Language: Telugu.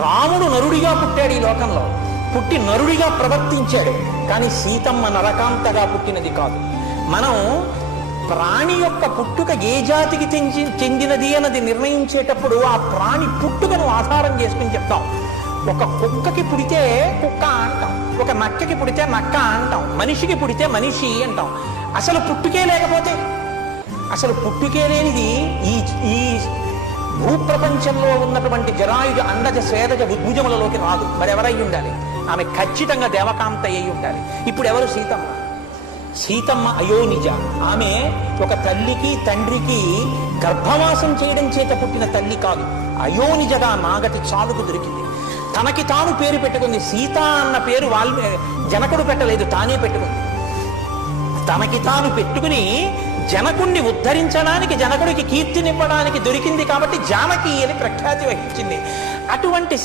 రాముడు నరుడిగా పుట్టాడు ఈ లోకంలో, పుట్టి నరుడిగా ప్రవర్తించాడు. కానీ సీతమ్మ నరకాంతగా పుట్టినది కాదు. మనం ప్రాణి యొక్క పుట్టుక ఏ జాతికి చెందినది అన్నది నిర్ణయించేటప్పుడు ఆ ప్రాణి పుట్టుకను ఆధారం చేసుకుని చెప్తాం. ఒక కుక్కకి పుడితే కుక్క అంటాం, ఒక నక్కకి పుడితే నక్క అంటాం, మనిషికి పుడితే మనిషి అంటాం. అసలు పుట్టుకే లేకపోతే, అసలు పుట్టుకే లేనిది ఈ భూప్రపంచంలో ఉన్నటువంటి జరాయుజ అండజ స్వేదజ ఉద్భుజములలోకి రాదు. మరెవరై ఉండాలి? ఆమె ఖచ్చితంగా దేవకాంత అయి ఉండాలి. ఇప్పుడు ఎవరు? సీతమ్మ. సీతమ్మ అయోనిజ. ఆమె ఒక తల్లికి తండ్రికి గర్భవాసం చేయడం చేత పుట్టిన తల్లి కాదు. అయోనిజగా నాగటి చాలుకు దొరికింది. తనకి తాను పేరు పెట్టుకుంది. సీత అన్న పేరు జనకుడు పెట్టలేదు, తానే పెట్టుకుంది. తనకి తాను పెట్టుకుని జనకుణ్ణి ఉద్ధరించడానికి, జనకుడికి కీర్తినివ్వడానికి దొరికింది కాబట్టి జానకి అని ప్రఖ్యాతి వహించింది. అటువంటి